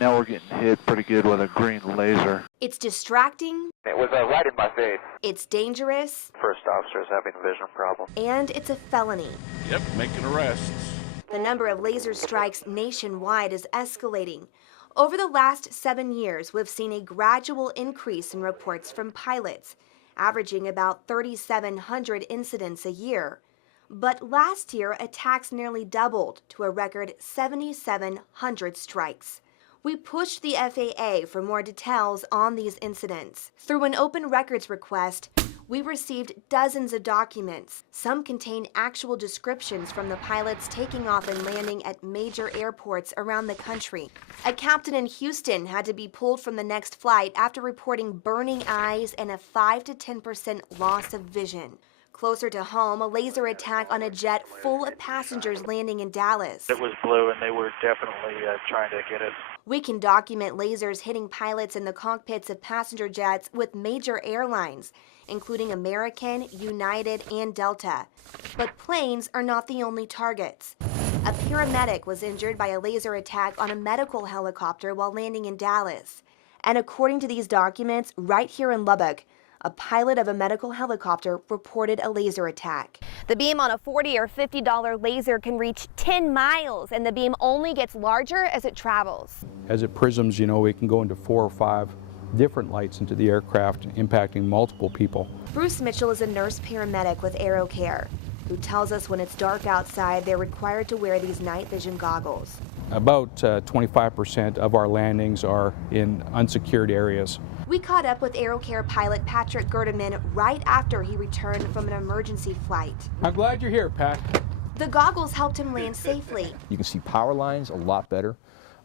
Now we're getting hit pretty good with a green laser. It's distracting. It was right in my face. It's dangerous. First officer is having a vision problem. And it's a felony. Yep, making arrests. The number of laser strikes nationwide is escalating. Over the last 7 years, we've seen a gradual increase in reports from pilots, averaging about 3,700 incidents a year. But last year, attacks nearly doubled to a record 7,700 strikes. We pushed the FAA for more details on these incidents. Through an open records request, we received dozens of documents. Some contain actual descriptions from the pilots taking off and landing at major airports around the country. A captain in Houston had to be pulled from the next flight after reporting burning eyes and a 5 to 10% loss of vision. Closer to home, a laser attack on a jet full of passengers landing in Dallas. It was blue, and they were definitely trying to get us. We can document lasers hitting pilots in the cockpits of passenger jets with major airlines, including American, United, and Delta. But planes are not the only targets. A paramedic was injured by a laser attack on a medical helicopter while landing in Dallas. And according to these documents, right here in Lubbock, a pilot of a medical helicopter reported a laser attack. The beam on a $40 or $50 laser can reach 10 miles, and the beam only gets larger as it travels. As it prisms, you know, it can go into 4 or 5 different lights into the aircraft, impacting multiple people. Bruce Mitchell is a nurse paramedic with AeroCare, who tells us when it's dark outside, they're required to wear these night vision goggles. About 25% of our landings are in unsecured areas. We caught up with AeroCare pilot Patrick Gerdeman right after he returned from an emergency flight. I'm glad you're here, Pat. The goggles helped him land safely. You can see power lines a lot better.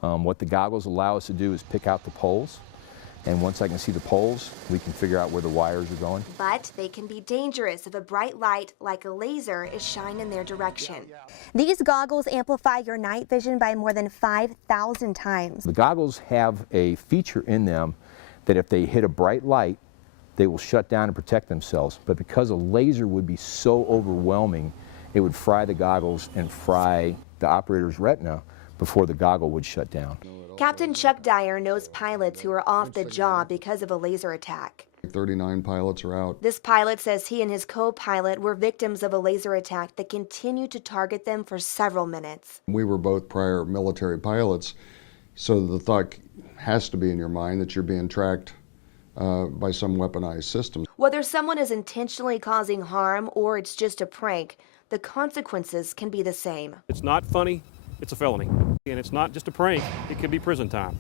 What the goggles allow us to do is pick out the poles. And once I can see the poles, we can figure out where the wires are going. But they can be dangerous if a bright light, like a laser, is shined in their direction. These goggles amplify your night vision by more than 5,000 times. The goggles have a feature in them that if they hit a bright light, they will shut down and protect themselves. But because a laser would be so overwhelming, it would fry the goggles and fry the operator's retina before the goggle would shut down. Captain Chuck Dyer knows pilots who are off the job because of a laser attack. 39 pilots are out. This pilot says he and his co-pilot were victims of a laser attack that continued to target them for several minutes. We were both prior military pilots, so the thought has to be in your mind that you're being tracked by some weaponized system. Whether someone is intentionally causing harm or it's just a prank, the consequences can be the same. It's not funny, it's a felony. And it's not just a prank, it could be prison time.